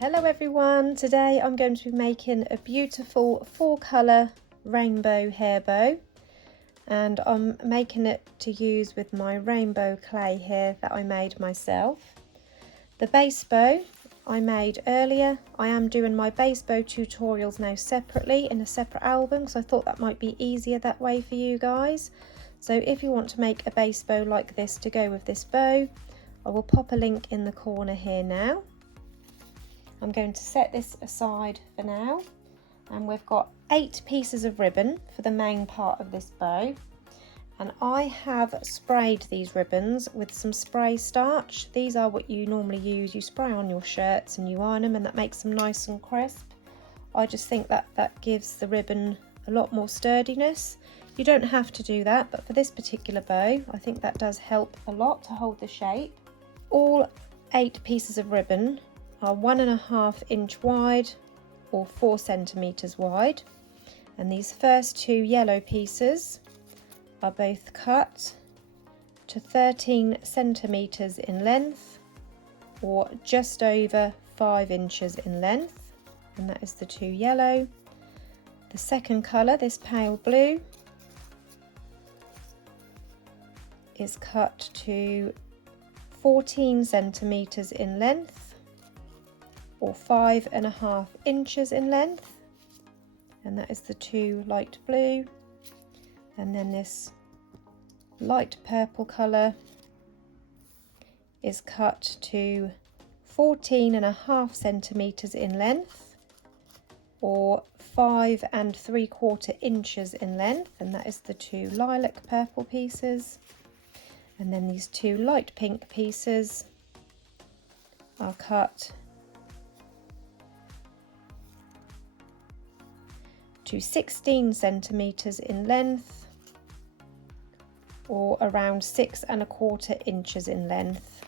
Hello everyone, today I'm going to be making a beautiful 4-colour rainbow hair bow, and I'm making it to use with my rainbow clay here that I made myself. The base bow I made earlier. I am doing my base bow tutorials now separately in a separate album because I thought that might be easier that way for you guys. So if you want to make a base bow like this to go with this bow, I will pop a link in the corner here now. I'm going to set this aside for now, and we've got 8 pieces of ribbon for the main part of this bow, and I have sprayed these ribbons with some spray starch. These are what you normally use, you spray on your shirts and you iron them, and that makes them nice and crisp. I just think that gives the ribbon a lot more sturdiness. You don't have to do that, but for this particular bow I think that does help a lot to hold the shape. All 8 pieces of ribbon are 1.5 inch wide or 4 centimeters wide, and these first 2 yellow pieces are both cut to 13 centimeters in length or just over 5 inches in length, and that is the 2 yellow. The second colour, this pale blue, is cut to 14 centimeters in length or 5.5 inches in length, and that is the 2 light blue. And then this light purple colour is cut to 14.5 centimeters in length or 5 3/4 inches in length, and that is the 2 lilac purple pieces. And then these 2 light pink pieces are cut to 16 centimeters in length or around 6 1/4 inches in length,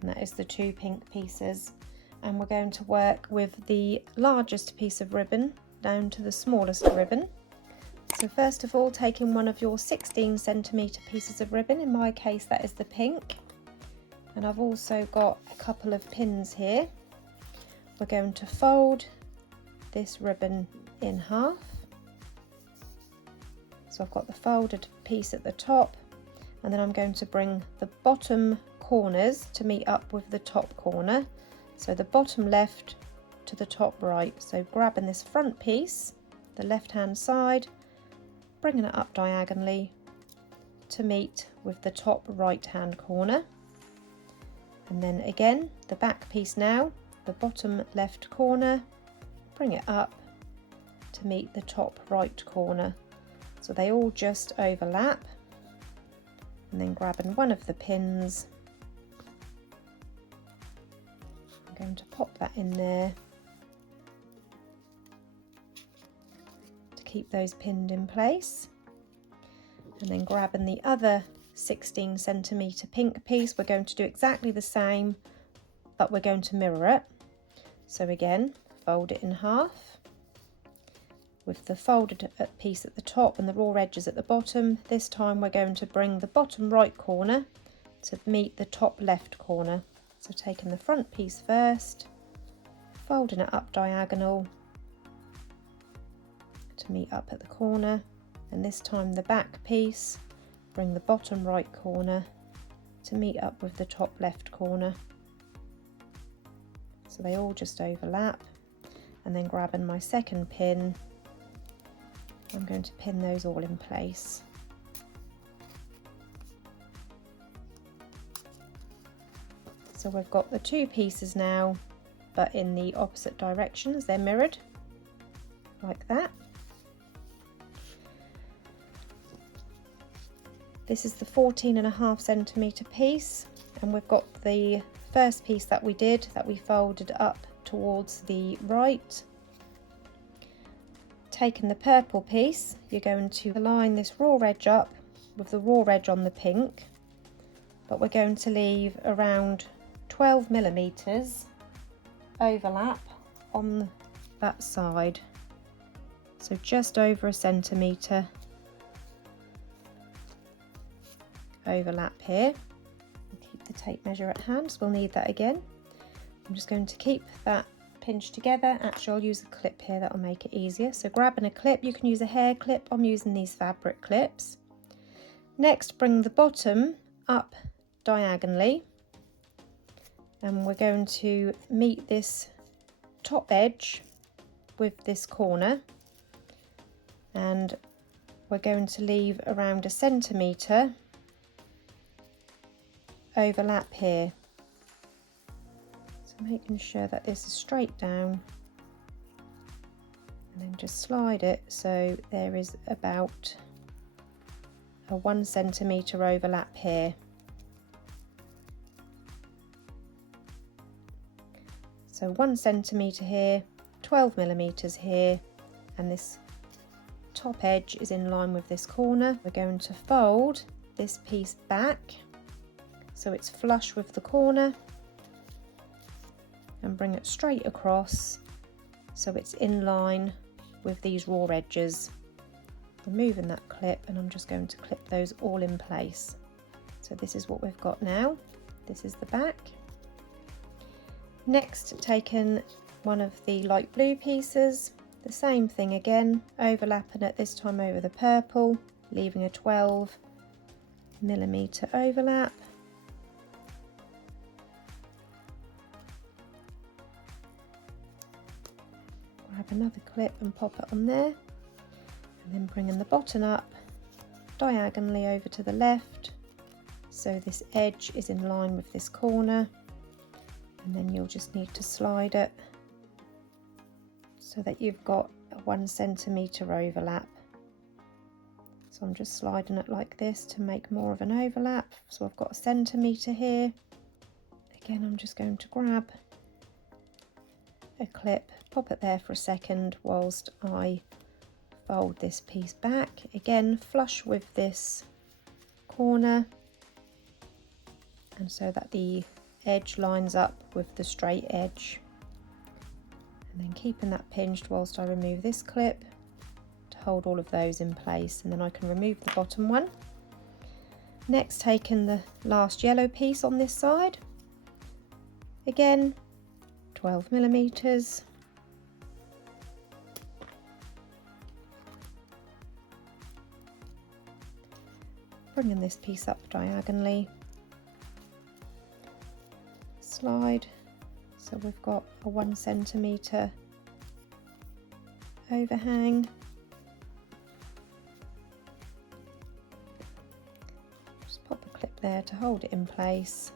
and that is the 2 pink pieces. And we're going to work with the largest piece of ribbon down to the smallest ribbon. So first of all, taking one of your 16 centimeter pieces of ribbon, in my case that is the pink, and I've also got a couple of pins here. We're going to fold this ribbon in half. So I've got the folded piece at the top, and then I'm going to bring the bottom corners to meet up with the top corner. So the bottom left to the top right. So grabbing this front piece, the left hand side, bringing it up diagonally to meet with the top right hand corner. And then again, the back piece now, the bottom left corner, bring it up to meet the top right corner. So they all just overlap, and then grabbing one of the pins, I'm going to pop that in there to keep those pinned in place, and then grabbing the other 16 centimeter pink piece, we're going to do exactly the same, but we're going to mirror it. So again, fold it in half with the folded piece at the top and the raw edges at the bottom. This time we're going to bring the bottom right corner to meet the top left corner. So taking the front piece first, folding it up diagonal to meet up at the corner, and this time the back piece, bring the bottom right corner to meet up with the top left corner. So they all just overlap, and then grabbing my second pin, I'm going to pin those all in place. So we've got the 2 pieces now, but in the opposite directions, they're mirrored like that. This is the 14.5 centimeter piece, and we've got the first piece that we did that we folded up towards the right. Taking the purple piece, you're going to align this raw edge up with the raw edge on the pink, but we're going to leave around 12 millimeters overlap on that side, so just over 1 centimeter overlap here. Keep the tape measure at hand, so we'll need that again. I'm just going to keep that pinched together. Actually, I'll use a clip here that'll make it easier. So grabbing a clip, you can use a hair clip. I'm using these fabric clips. Next, bring the bottom up diagonally, and we're going to meet this top edge with this corner, and we're going to leave around 1 centimetre overlap here. So making sure that this is straight down, and then just slide it so there is about a 1 centimetre overlap here. So 1 centimetre here, 12 millimetres here, and this top edge is in line with this corner. We're going to fold this piece back so it's flush with the corner, and bring it straight across so it's in line with these raw edges. Removing that clip, and I'm just going to clip those all in place. So this is what we've got now. This is the back. Next, taking one of the light blue pieces, the same thing again, overlapping it this time over the purple, leaving a 12 millimetre overlap. Grab another clip and pop it on there, and then bringing the bottom up diagonally over to the left so this edge is in line with this corner, and then you'll just need to slide it so that you've got a 1 centimetre overlap. So I'm just sliding it like this to make more of an overlap. So I've got 1 centimetre here. Again, I'm just going to grab a clip, pop it there for a second whilst I fold this piece back. Again, flush with this corner, and so that the edge lines up with the straight edge, and then keeping that pinched whilst I remove this clip to hold all of those in place, and then I can remove the bottom one. Next, taking the last yellow piece on this side, again 12 millimetres, bringing this piece up diagonally, slide so we've got a 1 centimetre overhang. Just pop a clip there to hold it in place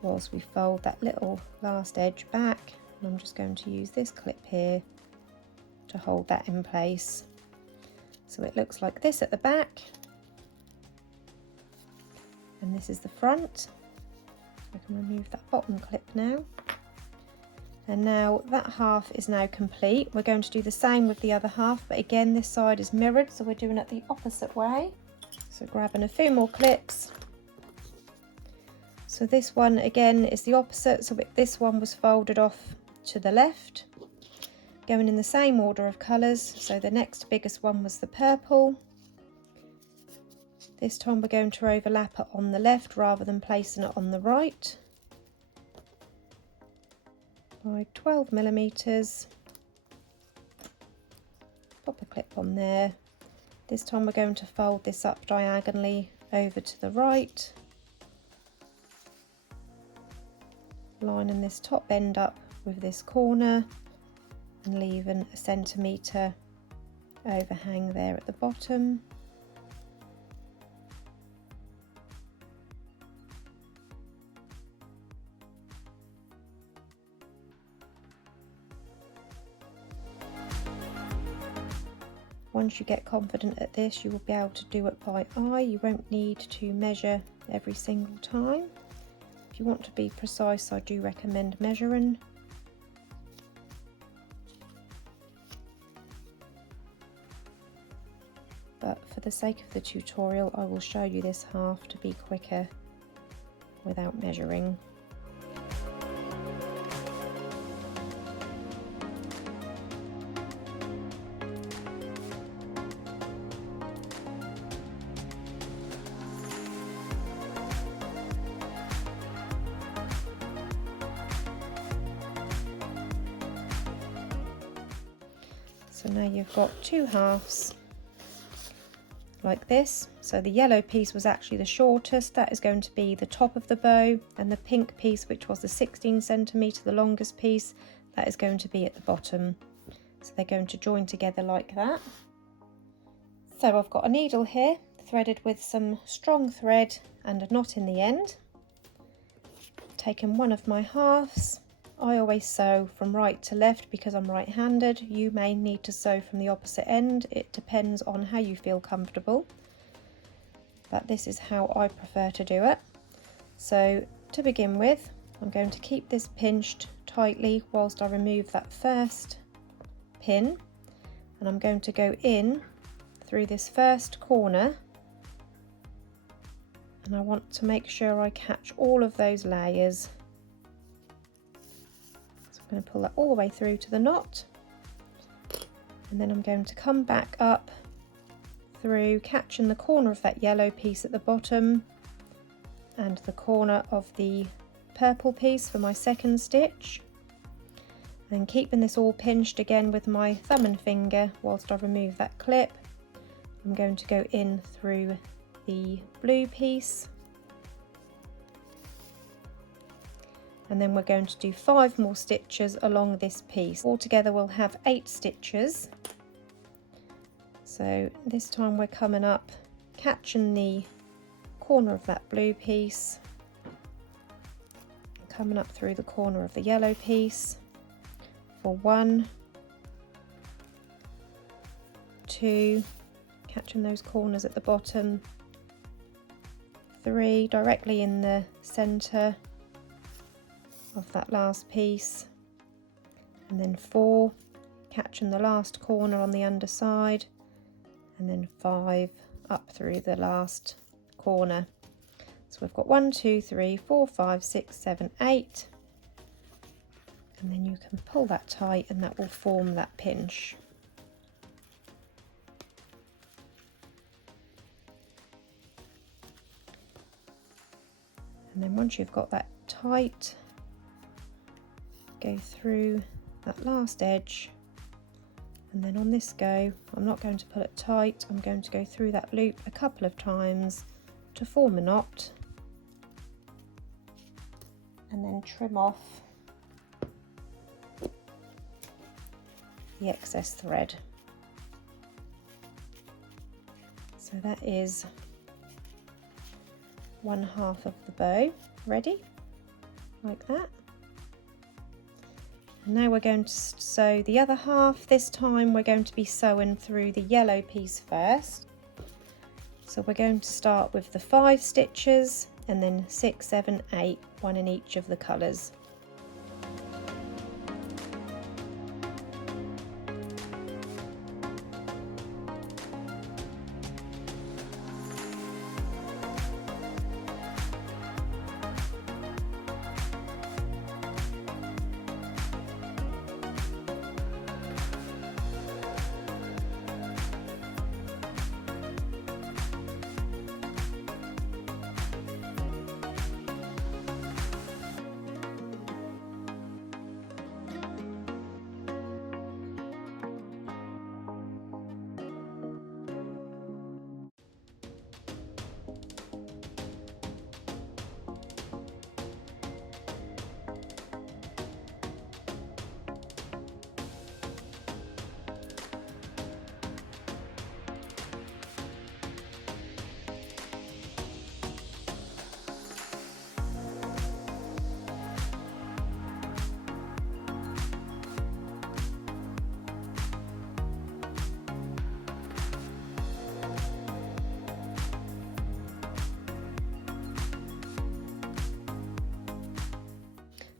whilst we fold that little last edge back, and I'm just going to use this clip here to hold that in place so it looks like this at the back, and this is the front. I can remove that bottom clip now, and now that half is now complete. We're going to do the same with the other half, but again this side is mirrored, so we're doing it the opposite way. So grabbing a few more clips. So this one again is the opposite, so this one was folded off to the left, going in the same order of colours. So the next biggest one was the purple. This time we're going to overlap it on the left rather than placing it on the right by 12 millimetres. Pop a clip on there. This time we're going to fold this up diagonally over to the right, lining this top end up with this corner and leaving a centimetre overhang there at the bottom. Once you get confident at this, you will be able to do it by eye. You won't need to measure every single time. If you want to be precise, I do recommend measuring. But for the sake of the tutorial, I will show you this half to be quicker without measuring. So now you've got two halves like this. So the yellow piece was actually the shortest, that is going to be the top of the bow, and the pink piece, which was the 16cm, the longest piece, that is going to be at the bottom. So they're going to join together like that. So I've got a needle here threaded with some strong thread and a knot in the end. Taken one of my halves. I always sew from right to left because I'm right-handed. You may need to sew from the opposite end. It depends on how you feel comfortable. But this is how I prefer to do it. So to begin with, I'm going to keep this pinched tightly whilst I remove that first pin. And I'm going to go in through this first corner. And I want to make sure I catch all of those layers. I'm going to pull that all the way through to the knot, and then I'm going to come back up through, catching the corner of that yellow piece at the bottom and the corner of the purple piece for my second stitch, and keeping this all pinched again with my thumb and finger whilst I remove that clip. I'm going to go in through the blue piece, and then we're going to do 5 more stitches along this piece. Altogether we'll have 8 stitches. So this time we're coming up, catching the corner of that blue piece, coming up through the corner of the yellow piece for 1, 2, catching those corners at the bottom, 3, directly in the centre of that last piece, and then 4, catching the last corner on the underside, and then 5 up through the last corner. So we've got 1, 2, 3, 4, 5, 6, 7, 8, and then you can pull that tight and that will form that pinch. And then once you've got that tight, go through that last edge, and then on this go, I'm not going to pull it tight, I'm going to go through that loop a couple of times to form a knot, and then trim off the excess thread. So that is one half of the bow ready, like that. And now we're going to sew the other half. This time we're going to be sewing through the yellow piece first. So we're going to start with the 5 stitches, and then 6, 7, 8, 1 in each of the colours.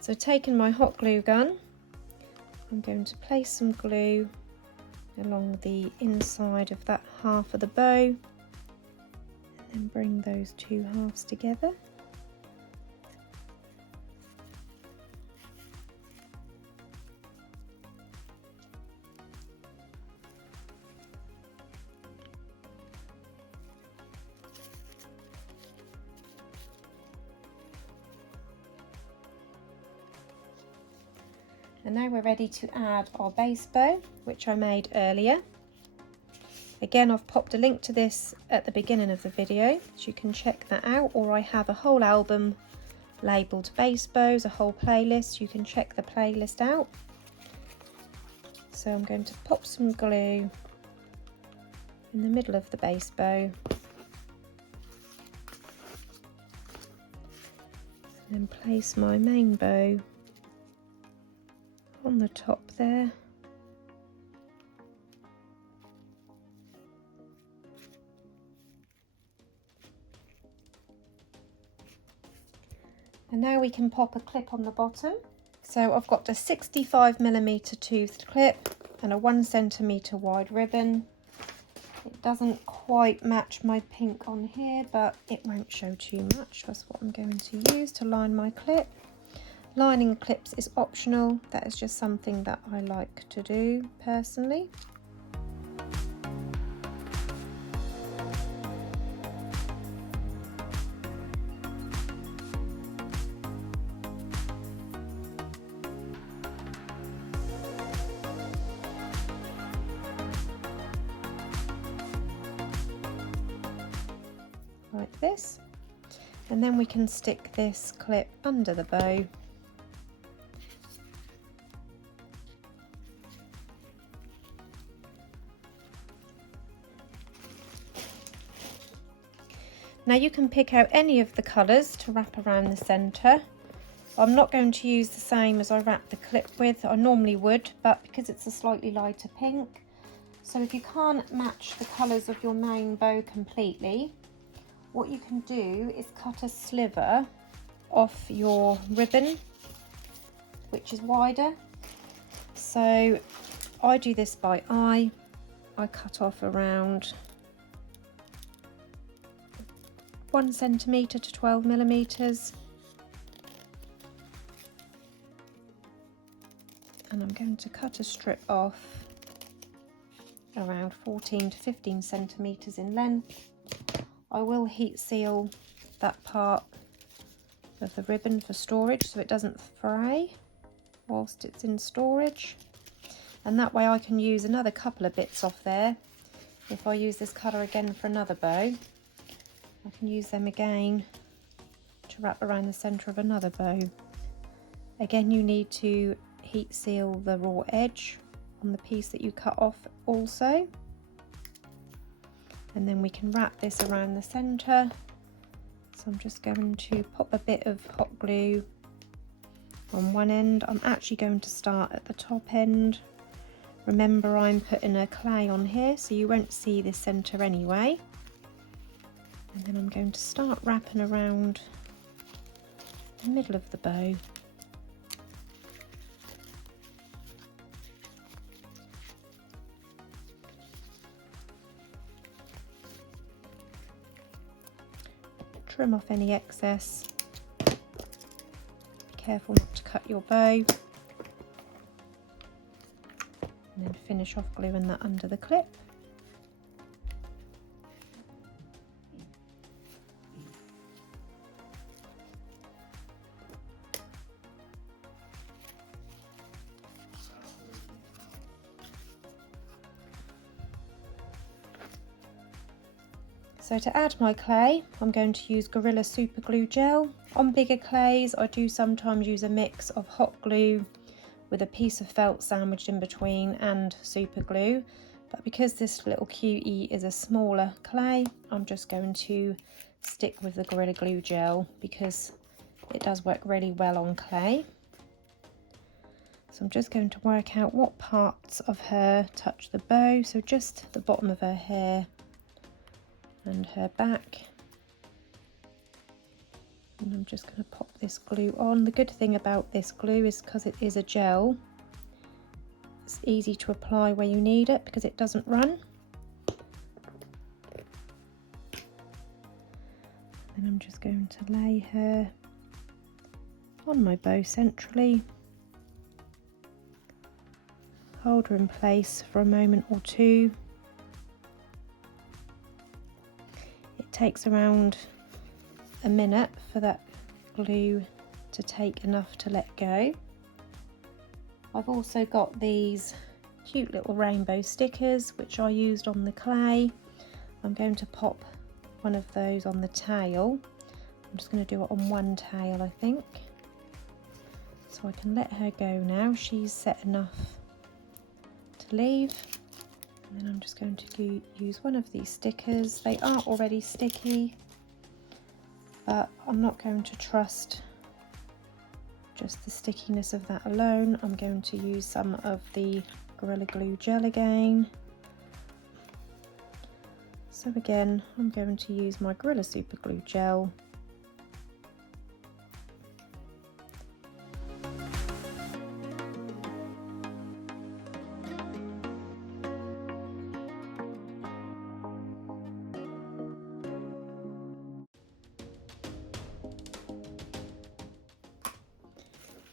So taking my hot glue gun, I'm going to place some glue along the inside of that half of the bow, and then bring those 2 halves together. And now we're ready to add our base bow, which I made earlier. Again, I've popped a link to this at the beginning of the video, so you can check that out, or I have a whole album labelled base bows, a whole playlist. You can check the playlist out. So I'm going to pop some glue in the middle of the base bow, and then place my main bow on the top there. And now we can pop a clip on the bottom. So I've got a 65mm toothed clip and a 1 centimetre wide ribbon. It doesn't quite match my pink on here, but it won't show too much. That's what I'm going to use to line my clip. Lining clips is optional. That is just something that I like to do personally. Like this, and then we can stick this clip under the bow. Now you can pick out any of the colours to wrap around the centre. I'm not going to use the same as I wrap the clip with. I normally would, but because it's a slightly lighter pink. So if you can't match the colours of your main bow completely, what you can do is cut a sliver off your ribbon, which is wider. So I do this by eye. I cut off around 1 centimetre to 12mm. And I'm going to cut a strip off around 14 to 15 centimetres in length. I will heat seal that part of the ribbon for storage so it doesn't fray whilst it's in storage, and that way I can use another couple of bits off there. If I use this colour again for another bow, I can use them again to wrap around the centre of another bow. Again, you need to heat seal the raw edge on the piece that you cut off also. And then we can wrap this around the centre. So I'm just going to pop a bit of hot glue on one end. I'm actually going to start at the top end. Remember, I'm putting a clay on here, so you won't see this centre anyway. And then I'm going to start wrapping around the middle of the bow. Trim off any excess. Be careful not to cut your bow. And then finish off gluing that under the clip. So to add my clay, I'm going to use Gorilla Super Glue Gel. On bigger clays, I do sometimes use a mix of hot glue with a piece of felt sandwiched in between and super glue. But because this little cutie is a smaller clay, I'm just going to stick with the Gorilla Glue Gel because it does work really well on clay. So I'm just going to work out what parts of her touch the bow. So just the bottom of her hair and her back. And I'm just going to pop this glue on. The good thing about this glue is because it is a gel, it's easy to apply where you need it because it doesn't run. And I'm just going to lay her on my bow centrally. Hold her in place for a moment or two. It takes around a minute for that glue to take enough to let go. I've also got these cute little rainbow stickers which I used on the clay. I'm going to pop one of those on the tail. I'm just going to do it on one tail, I think. So I can let her go now. She's set enough to leave. And then I'm just going to use one of these stickers. They are already sticky, but I'm not going to trust just the stickiness of that alone. I'm going to use some of the Gorilla Glue gel again. So again, I'm going to use my Gorilla Super Glue gel.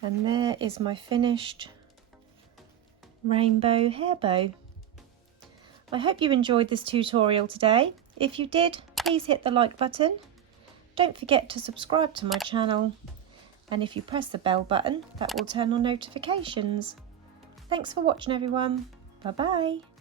And there is my finished rainbow hair bow. I hope you enjoyed this tutorial today. If you did, please hit the like button. Don't forget to subscribe to my channel. And if you press the bell button, that will turn on notifications. Thanks for watching, everyone. Bye bye.